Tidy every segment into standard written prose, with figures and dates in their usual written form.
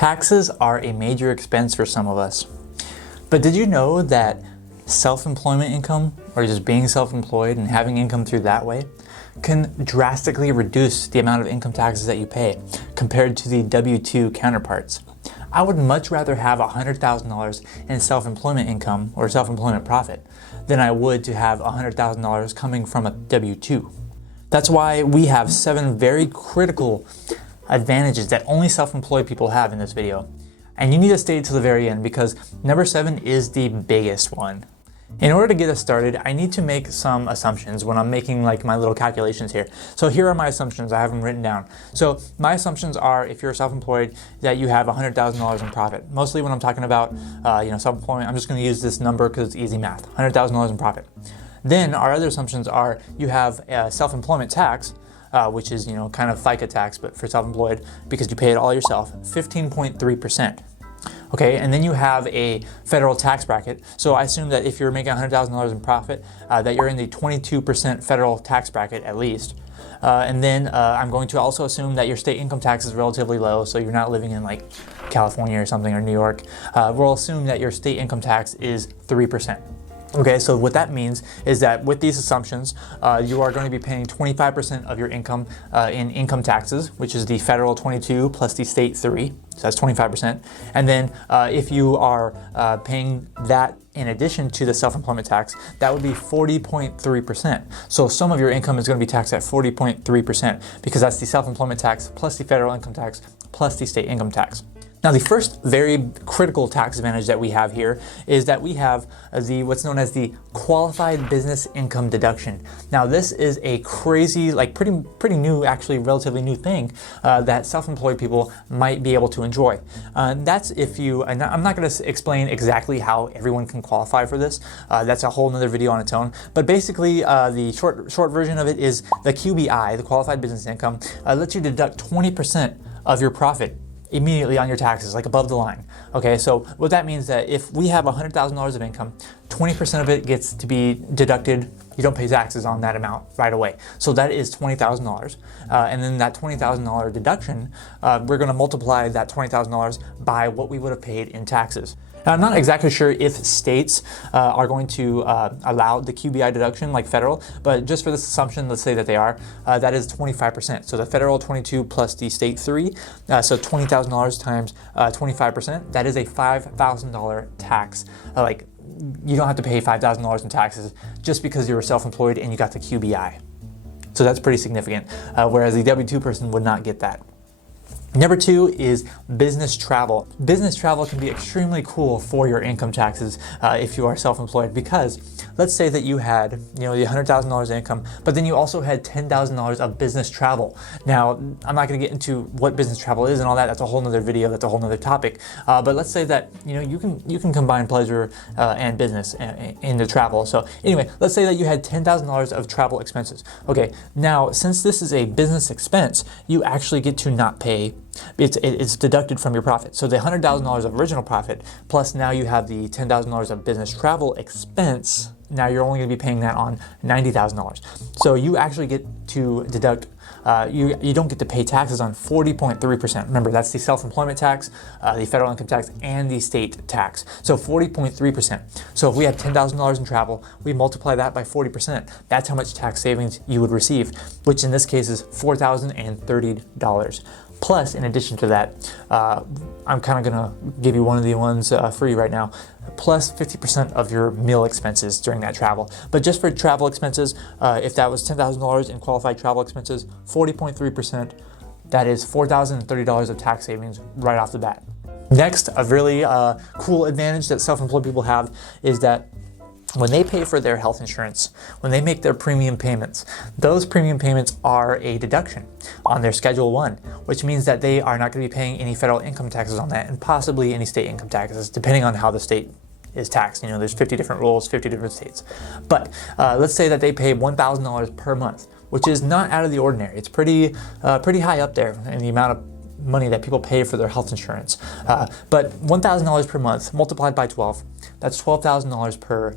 Taxes are a major expense for some of us. But did you know that self-employment income, or just being self-employed and having income through that way, can drastically reduce the amount of income taxes that you pay compared to the W-2 counterparts? I would much rather have $100,000 in self-employment income or self-employment profit than I would to have $100,000 coming from a W-2. That's why we have 7 very critical advantages that only self-employed people have in this video. And you need to stay to the very end because number 7 is the biggest one. In order to get us started, I need to make some assumptions when I'm making like my little calculations here. So here are my assumptions. I have them written down. So my assumptions are, if you're self-employed, that you have $100,000 in profit. Mostly when I'm talking about self-employment, I'm just going to use this number because it's easy math. $100,000 in profit. Then our other assumptions are you have self-employment tax, which is kind of FICA tax, but for self-employed because you pay it all yourself, 15.3%. Okay, and then you have a federal tax bracket. So I assume that if you're making $100,000 in profit, that you're in the 22% federal tax bracket at least. And then I'm going to also assume that your state income tax is relatively low, so you're not living in like California or something or New York. We'll assume that your state income tax is 3%. Okay, so what that means is that with these assumptions, you are going to be paying 25% of your income in income taxes, which is the federal 22 plus the state 3, so that's 25%. And then if you are paying that in addition to the self-employment tax, that would be 40.3%. So some of your income is going to be taxed at 40.3% because that's the self-employment tax plus the federal income tax plus the state income tax. Now, the first very critical tax advantage that we have here is that we have what's known as the qualified business income deduction. Now, this is a crazy, like pretty new, actually relatively new thing that self-employed people might be able to enjoy. That's if you, and I'm not going to explain exactly how everyone can qualify for this. That's a whole nother video on its own. But basically, the short version of it is the QBI, the qualified business income, lets you deduct 20% of your profit immediately on your taxes, like above the line. Okay, so what that means that if we have $100,000 of income, 20% of it gets to be deducted. You don't pay taxes on that amount right away. So that is $20,000. And then that $20,000 deduction, we're gonna multiply that $20,000 by what we would have paid in taxes. Now, I'm not exactly sure if states are going to allow the QBI deduction like federal, but just for this assumption, let's say that they are, that is 25%. So the federal 22 plus the state 3, so $20,000 times 25%, that is a $5,000 tax. You don't have to pay $5,000 in taxes just because you were self-employed and you got the QBI. So that's pretty significant, whereas the W-2 person would not get that. Number 2 is business travel. Business travel can be extremely cool for your income taxes if you are self-employed, because let's say that you had the $100,000 income, but then you also had $10,000 of business travel. Now, I'm not going to get into what business travel is and all that. That's a whole nother video. That's a whole nother topic. But let's say that you can combine pleasure and business in the travel. So anyway, let's say that you had $10,000 of travel expenses. Okay, now since this is a business expense, you actually get to not pay. It's deducted from your profit. So the $100,000 of original profit, plus now you have the $10,000 of business travel expense, now you're only going to be paying that on $90,000. So you actually get to deduct, you don't get to pay taxes on 40.3%. Remember, that's the self-employment tax, the federal income tax, and the state tax. So 40.3%. So if we have $10,000 in travel, we multiply that by 40%. That's how much tax savings you would receive, which in this case is $4,030. Plus, in addition to that, I'm kind of gonna give you one of the ones free right now, plus 50% of your meal expenses during that travel. But just for travel expenses, if that was $10,000 in qualified travel expenses, 40.3%, that is $4,030 of tax savings right off the bat. Next, a really cool advantage that self-employed people have is that when they pay for their health insurance, when they make their premium payments, those premium payments are a deduction on their Schedule 1, which means that they are not going to be paying any federal income taxes on that and possibly any state income taxes, depending on how the state is taxed. There's 50 different rules, 50 different states. But let's say that they pay $1,000 per month, which is not out of the ordinary. It's pretty high up there in the amount of money that people pay for their health insurance. But $1,000 per month multiplied by 12, that's $12,000 per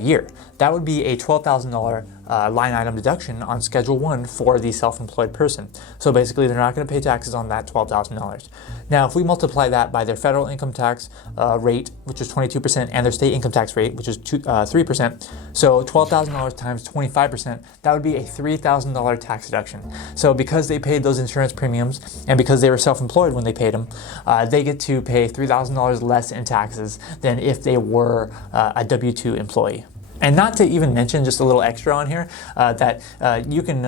year. That would be a $12,000 line item deduction on Schedule 1 for the self-employed person. So basically, they're not going to pay taxes on that $12,000. Now, if we multiply that by their federal income tax rate, which is 22%, and their state income tax rate, which is 3%, so $12,000 times 25%, that would be a $3,000 tax deduction. So because they paid those insurance premiums, and because they were self-employed when they paid them, they get to pay $3,000 less in taxes than if they were a W-2 employee. And not to even mention, just a little extra on here, that you can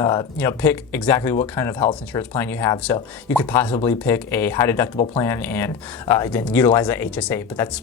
pick exactly what kind of health insurance plan you have. So you could possibly pick a high deductible plan and then utilize that HSA. But that's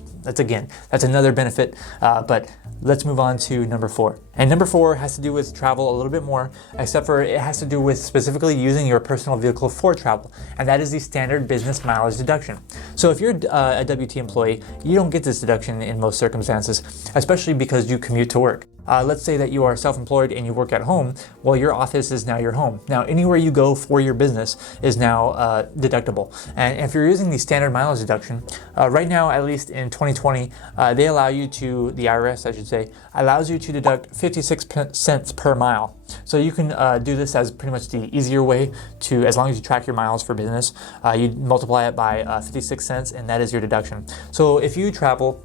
another benefit. But let's move on to number 4. And number 4 has to do with travel a little bit more, except for it has to do with specifically using your personal vehicle for travel. And that is the standard business mileage deduction. So if you're a W-2 employee, you don't get this deduction in most circumstances, especially because you commute to work. Let's say that you are self-employed and you work at home. Well, your office is now your home. Now, anywhere you go for your business is now deductible. And if you're using the standard mileage deduction, right now, at least in 2020, they allow you to, the IRS, I should say, allows you to deduct 56 cents per mile. So you can do this as pretty much the easier way to, as long as you track your miles for business, you multiply it by 56 cents, and that is your deduction. So if you travel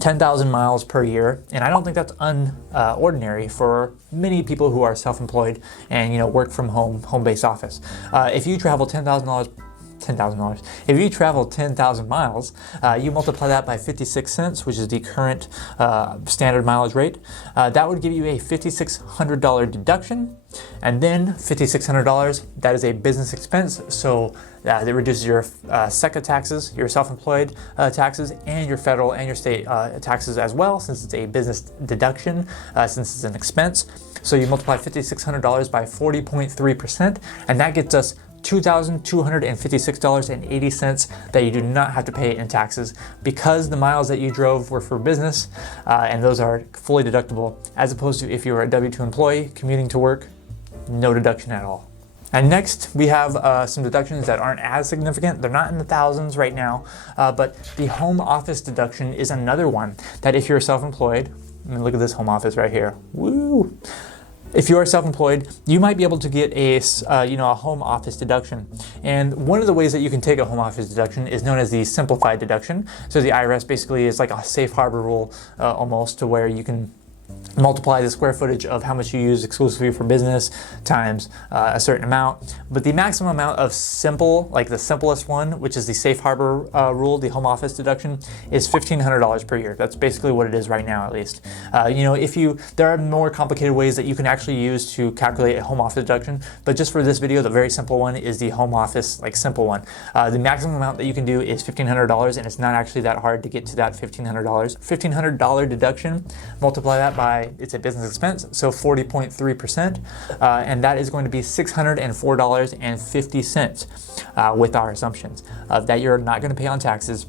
10,000 miles per year, and I don't think that's unordinary for many people who are self-employed and work from home-based office. If you travel $10,000. If you travel 10,000 miles, you multiply that by 56 cents, which is the current standard mileage rate. That would give you a $5,600 deduction. And then $5,600, that is a business expense. So that reduces your SECA taxes, your self-employed taxes, and your federal and your state taxes as well, since it's a business deduction, since it's an expense. So you multiply $5,600 by 40.3%, and that gets us $2,256.80 that you do not have to pay in taxes because the miles that you drove were for business, and those are fully deductible, as opposed to if you were a W-2 employee commuting to work, no deduction at all. And next, we have some deductions that aren't as significant. They're not in the thousands right now, but the home office deduction is another one that if you're self-employed, I mean, look at this home office right here. Woo! If you are self-employed, you might be able to get a home office deduction. And one of the ways that you can take a home office deduction is known as the simplified deduction. So the IRS basically is like a safe harbor rule almost, to where you can multiply the square footage of how much you use exclusively for business times a certain amount. But the maximum amount of simple, like the simplest one, which is the safe harbor rule, the home office deduction, is $1,500 per year. That's basically what it is right now, at least. There are more complicated ways that you can actually use to calculate a home office deduction, but just for this video, the very simple one is the home office, like simple one. The maximum amount that you can do is $1,500, and it's not actually that hard to get to that $1,500. $1,500 deduction, multiply that by, it's a business expense, so 40.3%, and that is going to be $604.50 with our assumptions that you're not going to pay on taxes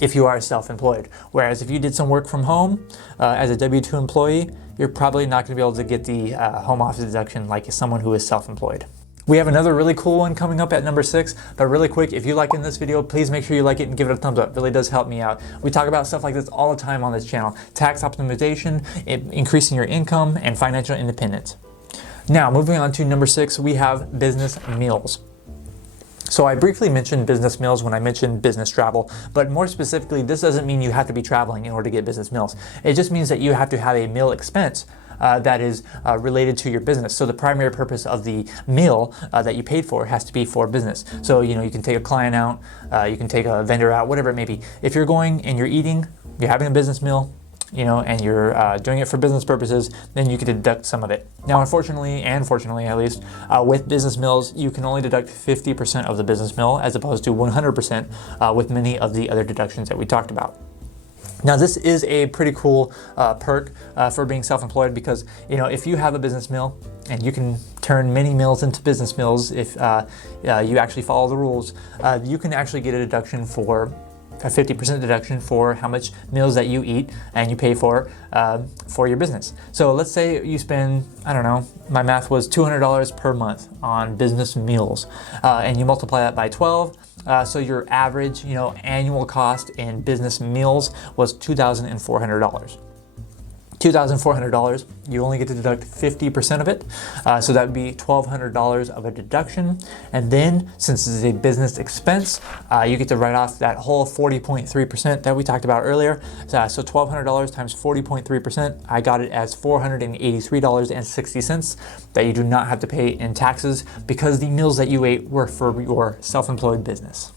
if you are self-employed. Whereas if you did some work from home as a W-2 employee, you're probably not going to be able to get the home office deduction like someone who is self-employed. We have another really cool one coming up at number 6, but really quick, if you like this video, please make sure you like it and give it a thumbs up. It really does help me out. We talk about stuff like this all the time on this channel. Tax optimization, increasing your income, and financial independence. Now, moving on to number 6, we have business meals. So I briefly mentioned business meals when I mentioned business travel, but more specifically, this doesn't mean you have to be traveling in order to get business meals. It just means that you have to have a meal expense that is related to your business. So the primary purpose of the meal that you paid for has to be for business. So, you can take a client out, you can take a vendor out, whatever it may be. If you're going and you're eating, you're having a business meal, and you're doing it for business purposes, then you can deduct some of it. Now, unfortunately, and fortunately at least, with business meals, you can only deduct 50% of the business meal as opposed to 100% with many of the other deductions that we talked about. Now, this is a pretty cool perk for being self-employed because, if you have a business meal, and you can turn many meals into business meals if you actually follow the rules, you can actually get a deduction for a 50% deduction for how much meals that you eat and you pay for your business. So let's say you spend, I don't know, my math was $200 per month on business meals, and you multiply that by 12. So your average, annual cost in business meals was $2,400. $2,400, you only get to deduct 50% of it. So that would be $1,200 of a deduction. And then, since this is a business expense, you get to write off that whole 40.3% that we talked about earlier. So $1,200 times 40.3%, I got it as $483.60 that you do not have to pay in taxes because the meals that you ate were for your self-employed business.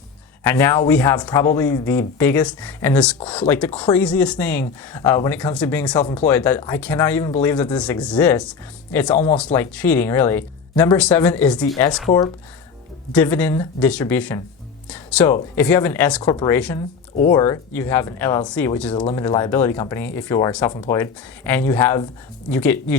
And now we have probably the biggest and the craziest thing when it comes to being self-employed that I cannot even believe that this exists. It's almost like cheating, really. Number 7 is the S Corp dividend distribution. So if you have an S corporation or you have an LLC, which is a limited liability company if you are self-employed, and you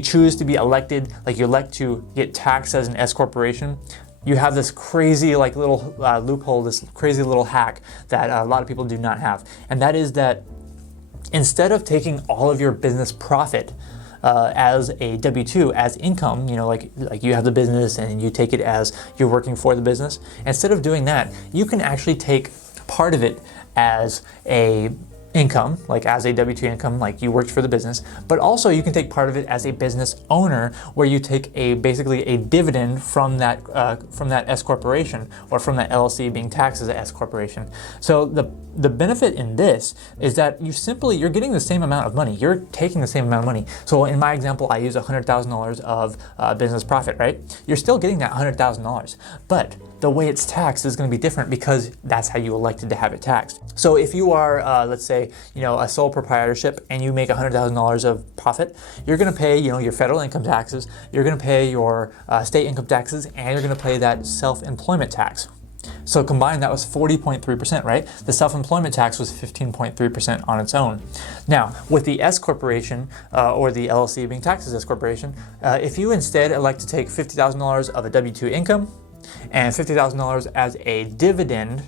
choose to be elected, like you elect to get taxed as an S corporation, you have this crazy little loophole, this crazy little hack that a lot of people do not have. And that is that instead of taking all of your business profit as a W-2, as income, like you have the business and you take it as you're working for the business, instead of doing that, you can actually take part of it as a income, like as a W-2 income, like you worked for the business, but also you can take part of it as a business owner, where you take basically a dividend from that S corporation or from that LLC being taxed as an S corporation. So the benefit in this is that you're getting the same amount of money. You're taking the same amount of money. So in my example, I use $100,000 of business profit, right? You're still getting that $100,000, but the way it's taxed is going to be different because that's how you elected to have it taxed. So if you are, let's say, a sole proprietorship and you make $100,000 of profit, you're going to pay, your federal income taxes, you're going to pay your state income taxes, and you're going to pay that self-employment tax. So combined, that was 40.3%, right? The self-employment tax was 15.3% on its own. Now, with the S corporation or the LLC being taxed as S corporation, if you instead elect to take $50,000 of a W-2 income and $50,000 as a dividend,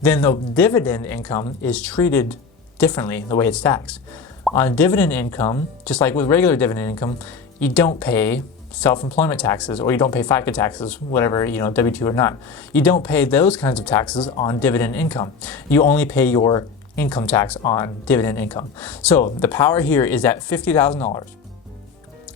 then the dividend income is treated differently the way it's taxed. On dividend income, just like with regular dividend income, you don't pay self-employment taxes, or you don't pay FICA taxes, whatever, W-2 or not. You don't pay those kinds of taxes on dividend income. You only pay your income tax on dividend income. So the power here is that $50,000,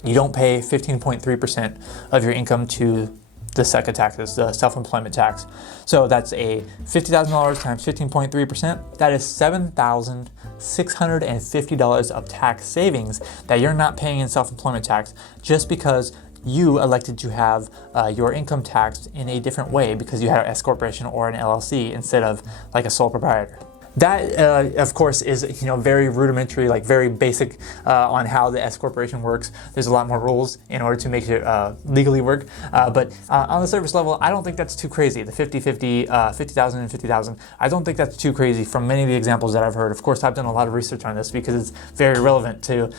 you don't pay 15.3% of your income to the SECA taxes, the self-employment tax. So that's a $50,000 times 15.3%. That is $7,650 of tax savings that you're not paying in self-employment tax just because you elected to have your income taxed in a different way because you had an S corporation or an LLC instead of like a sole proprietor. That, of course, is very rudimentary, like very basic on how the S corporation works. There's a lot more rules in order to make it legally work. But on the surface level, I don't think that's too crazy. The 50-50, 50,000 and 50,000, I don't think that's too crazy from many of the examples that I've heard. Of course, I've done a lot of research on this because it's very relevant to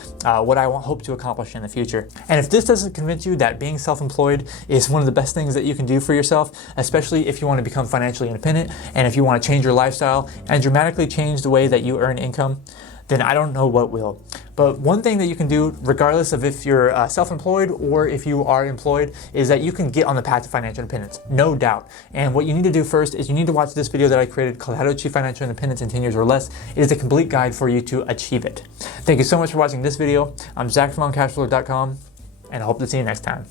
what I hope to accomplish in the future. And if this doesn't convince you that being self-employed is one of the best things that you can do for yourself, especially if you want to become financially independent and if you want to change your lifestyle and dramatically change the way that you earn income, then I don't know what will. But one thing that you can do, regardless of if you're self-employed or if you are employed, is that you can get on the path to financial independence, no doubt. And what you need to do first is you need to watch this video that I created called How to Achieve Financial Independence in 10 Years or Less. It is a complete guide for you to achieve it. Thank you so much for watching this video. I'm Zach from OnCashflow.com, and I hope to see you next time.